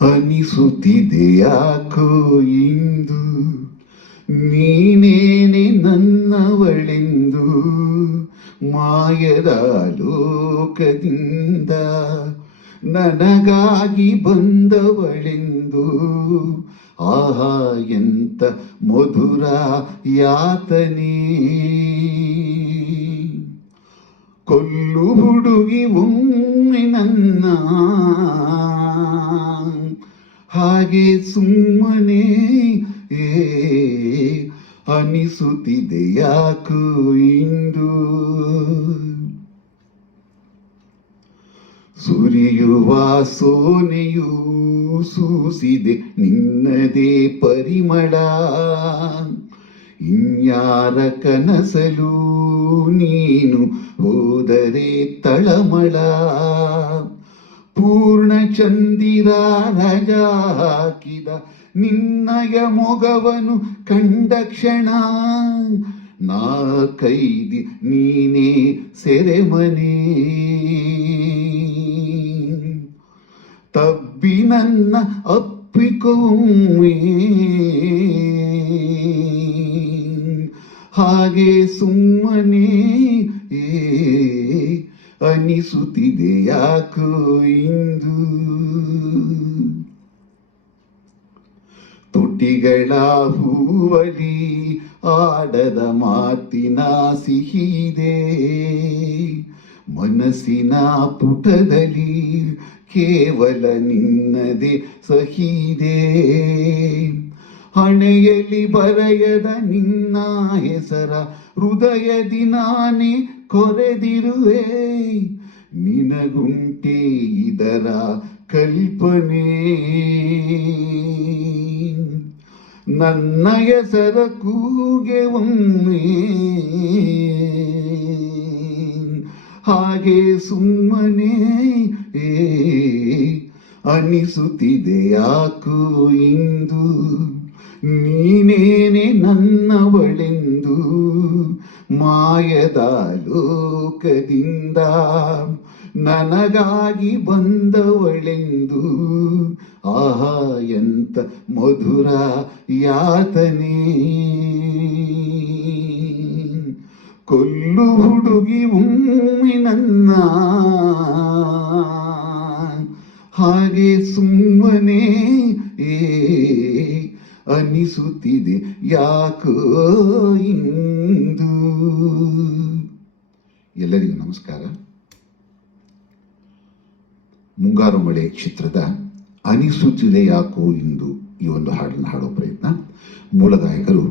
ಅನಿಸುತ್ತಿದೆ ಯಾಕೋ ಇಂದು ನೀನೇನೆ ನನ್ನವಳೆಂದು, ಮಾಯದ ಲೋಕದಿಂದ ನನಗಾಗಿ ಬಂದವಳೆಂದು. ಆಹಾ ಎಂತ ಮಧುರ ಯಾತನೆ, ಕೊಲ್ಲು ಹುಡುಗಿ ಒಮ್ಮೆ ನನ್ನ ಹಾಗೆ ಸುಮ್ಮನೆ ಅನಿಸುತ್ತಿದೆ ಯಾಕೋ ಇಂದು. ಸುರಿಯುವ ಸೋನೆಯೂ ಸೂಸಿದೆ ನಿನ್ನದೇ ಪರಿಮಳ, ಇನ್ಯಾರ ಕನಸಲು ನೀನು ಹೋದರೆ ತಳಮಳ. ಪೂರ್ಣ ಚಂದಿರ ರಜ ಹಾಕಿದ ನಿನ್ನಯ ಮೊಗವನು ಕಂಡ ಕ್ಷಣ, ನಾ ಕೈದಿ ನೀನೇ ಸೆರೆಮನೆ. ತಬ್ಬಿ ನನ್ನ ಅಪ್ಪಿಕೊಮ್ಮೆ ಹಾಗೆ ಸುಮ್ಮನೆ ಅನಿಸುತ್ತಿದೆ ಯಾಕೋ ಇಂದು. ತುಟಿಗಳ ಹೂವಲಿ ಆಡದ ಮಾತಿನ ಸಿಹಿದೆ, ಮನಸ್ಸಿನ ಪುಟದಲ್ಲಿ ಕೇವಲ ನಿನ್ನದೇ ಸಹಿದೆ. ಹಣೆಯಲ್ಲಿ ಬರೆಯದ ನಿನ್ನ ಹೆಸರ ಹೃದಯದಿ ನಾನೇ ಕೊರೆದಿರುವೆ, ನಿನಗುಂಟೆ ಇದರ ಕಲ್ಪನೆ. ನನ್ನ ಹೆಸರ ಕೂಗೆ ಒಮ್ಮೆ ಹಾಗೆ ಸುಮ್ಮನೆ ಅನಿಸುತ್ತಿದೆ ಯಾಕೋ ಇಂದು. ನೀನೇನೆ ನನ್ನವಳೆಂದು, ಮಾಯದ ಲೋಕದಿಂದ ನನಗಾಗಿ ಬಂದವಳೆಂದು. ಆಹಾ ಎಂತ ಮಧುರ ಯಾತನೆ, ಕೊಲ್ಲು ಹುಡುಗಿ ಒಮ್ಮೆ ನನ್ನ ಹಾಗೆ ಸುಮ್ಮನೆ ಅನಿಸುತ್ತಿದೆ ಯಾಕೋ ಇಂದು. ಎಲ್ಲರಿಗೂ ನಮಸ್ಕಾರ. ಮುಂಗಾರು ಮಳೆ ಚಿತ್ರದ ಅನಿಸುತ್ತಿದೆ ಯಾಕೋ ಇಂದು ಈ ಒಂದು ಹಾಡನ್ನು ಹಾಡೋ ಪ್ರಯತ್ನ. ಮೂಲ ಗಾಯಕರು